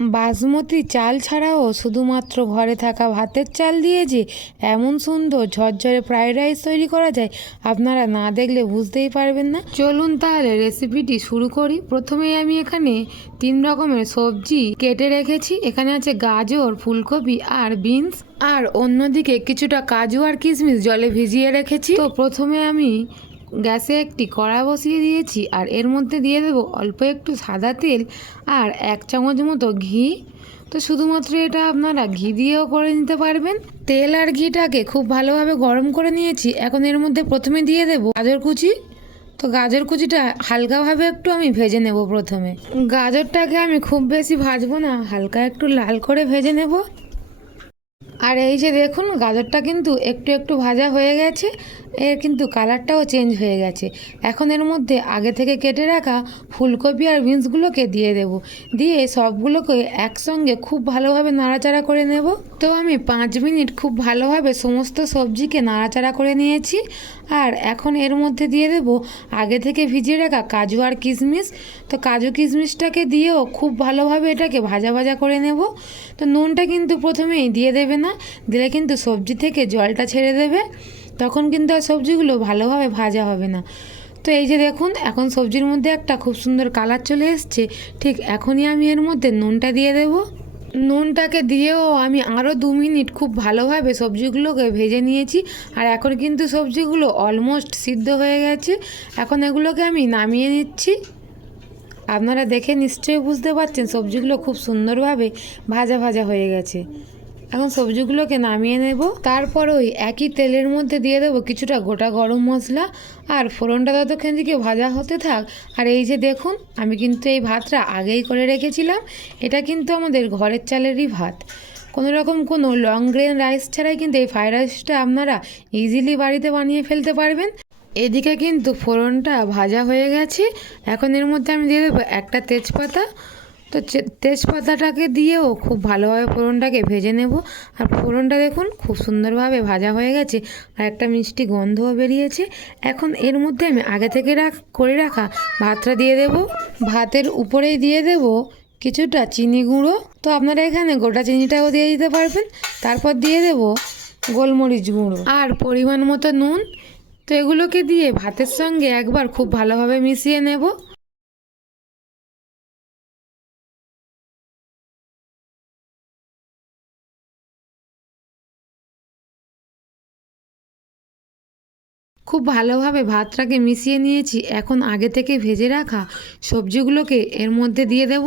বাসমতি চাল ছাড়াও শুধুমাত্র ঘরে থাকা ভাতের চাল দিয়ে যে এমন সুন্দর ঝরঝরে ফ্রাইড রাইস তৈরি করা যায়, আপনারা না দেখলে বুঝতেই পারবেন না। চলুন তাহলে রেসিপিটি শুরু করি। প্রথমেই আমি এখানে তিন রকমের সবজি কেটে রেখেছি। এখানে আছে গাজর, ফুলকপি আর বিনস। আর অন্যদিকে কিছুটা কাজু আর কিশমিশ জলে ভিজিয়ে রেখেছি। তো প্রথমে আমি গ্যাসে একটি কড়া বসিয়ে দিয়েছি আর এর মধ্যে দিয়ে দেবো অল্প একটু সাদা তেল আর এক চামচ মতো ঘি। তো শুধুমাত্র এটা আপনারা ঘি দিয়েও করে নিতে পারবেন। তেল আর ঘিটাকে খুব ভালোভাবে গরম করে নিয়েছি। এখন এর মধ্যে প্রথমে দিয়ে দেবো গাজর কুচি। তো গাজর কুচিটা হালকাভাবে একটু আমি ভেজে নেব প্রথমে। গাজরটাকে আমি খুব বেশি ভাজবো না, হালকা একটু লাল করে ভেজে নেব। আর এই যে দেখুন, গাজরটা কিন্তু একটু একটু ভাজা হয়ে গেছে। এর কিন্তু কালারটাও চেঞ্জ হয়ে গেছে। এখন এর মধ্যে আগে থেকে কেটে রাখা ফুলকপি আর বিনসগুলোকে দিয়ে দেব। দিয়ে সবগুলোকে একসঙ্গে খুব ভালোভাবে নাড়াচাড়া করে নেব। তো আমি পাঁচ মিনিট খুব ভালোভাবে সমস্ত সবজিকে নাড়াচাড়া করে নিয়েছি। আর এখন এর মধ্যে দিয়ে দেব আগে থেকে ভিজিয়ে রাখা কাজু আর কিশমিশ। তো কাজু কিশমিশটাকে দিয়েও খুব ভালোভাবে এটাকে ভাজা ভাজা করে নেব। তো নুনটা কিন্তু প্রথমেই দিয়ে দেবে না, দিলে কিন্তু সবজি থেকে জলটা ছেড়ে দেবে। তখন কিন্তু আর সবজিগুলো ভালোভাবে ভাজা হবে না। তো এই যে দেখুন, এখন সবজির মধ্যে একটা খুব সুন্দর কালার চলে এসছে। ঠিক এখনই আমি এর মধ্যে নুনটা দিয়ে দেব। নুনটাকে দিয়েও আমি আরও দু মিনিট খুব ভালোভাবে সবজিগুলোকে ভেজে নিয়েছি। আর এখন কিন্তু সবজিগুলো অলমোস্ট সিদ্ধ হয়ে গেছে। এখন এগুলোকে আমি নামিয়ে নিচ্ছি। আপনারা দেখে নিশ্চয়ই বুঝতে পারছেন সবজিগুলো খুব সুন্দরভাবে ভাজা ভাজা হয়ে গেছে। এখন সবজিগুলোকে নামিয়ে নেব। তারপর ওই একই তেলের মধ্যে দিয়ে দেবো কিছুটা গোটা গরম মশলা। আর ফোড়নটা ততক্ষণ দিকে ভাজা হতে থাক। আর এই যে দেখুন, আমি কিন্তু এই ভাতটা আগেই করে রেখেছিলাম। এটা কিন্তু আমাদের ঘরের চালেরই ভাত। কোনো রকম কোনো লং গ্রেন রাইস ছাড়াই কিন্তু এই ফ্রাইড রাইসটা আপনারা ইজিলি বাড়িতে বানিয়ে ফেলতে পারবেন। এদিকে কিন্তু ফোড়নটা ভাজা হয়ে গেছে। এখন এর মধ্যে আমি দিয়ে দেবো একটা তেজপাতা। তো তেজপাতাটাকে দিয়েও খুব ভালোভাবে ফোড়নটাকে ভেজে নেব। আর ফোড়নটা দেখুন খুব সুন্দরভাবে ভাজা হয়ে গেছে আর একটা মিষ্টি গন্ধও বেরিয়েছে। এখন এর মধ্যে আমি আগে থেকে রাখ, করে রাখা ভাতটা দিয়ে দেব। ভাতের উপরেই দিয়ে দেব কিছুটা চিনি গুঁড়ো। তো আপনারা এখানে গোটা চিনিটাও দিয়ে দিতে পারবেন। তারপর দিয়ে দেব গোলমরিচ গুঁড়ো। আর পরিমাণ মতো নুন। তো এগুলোকে দিয়ে ভাতের সঙ্গে একবার খুব ভালোভাবে মিশিয়ে নেব। খুব ভালোভাবে ভাতটাকে মিশিয়ে নিয়েছি। এখন আগে থেকে ভেজে রাখা সবজিগুলোকে এর মধ্যে দিয়ে দেব।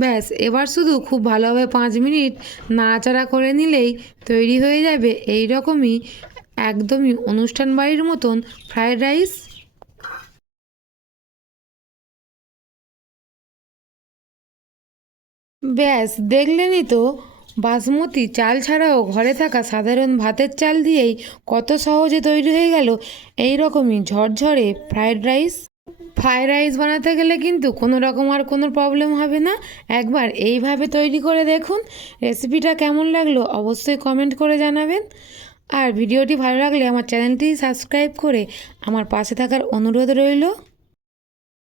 ব্যাস, এবার শুধু খুব ভালোভাবে পাঁচ মিনিট নাড়াচাড়া করে নিলেই তৈরি হয়ে যাবে এই রকমই একদমই অনুষ্ঠান বাড়ির মতন ফ্রায়েড রাইস। ব্যাস, দেখলেনই তো বাসমতি চাল ছাড়াও ঘরে থাকা সাধারণ ভাতের চাল দিয়েই কত সহজে তৈরি হয়ে গেল এই রকমই ঝরঝরে ফ্রায়েড রাইস। ফ্রায়েড রাইস বানাতে গেলে কিন্তু কোনো রকম আর কোনো প্রবলেম হবে না। একবার এইভাবে তৈরি করে দেখুন, রেসিপিটা কেমন লাগল অবশ্যই কমেন্ট করে জানাবেন। আর ভিডিওটি ভালো লাগলে আমার চ্যানেলটি সাবস্ক্রাইব করে আমার পাশে থাকার অনুরোধ রইল।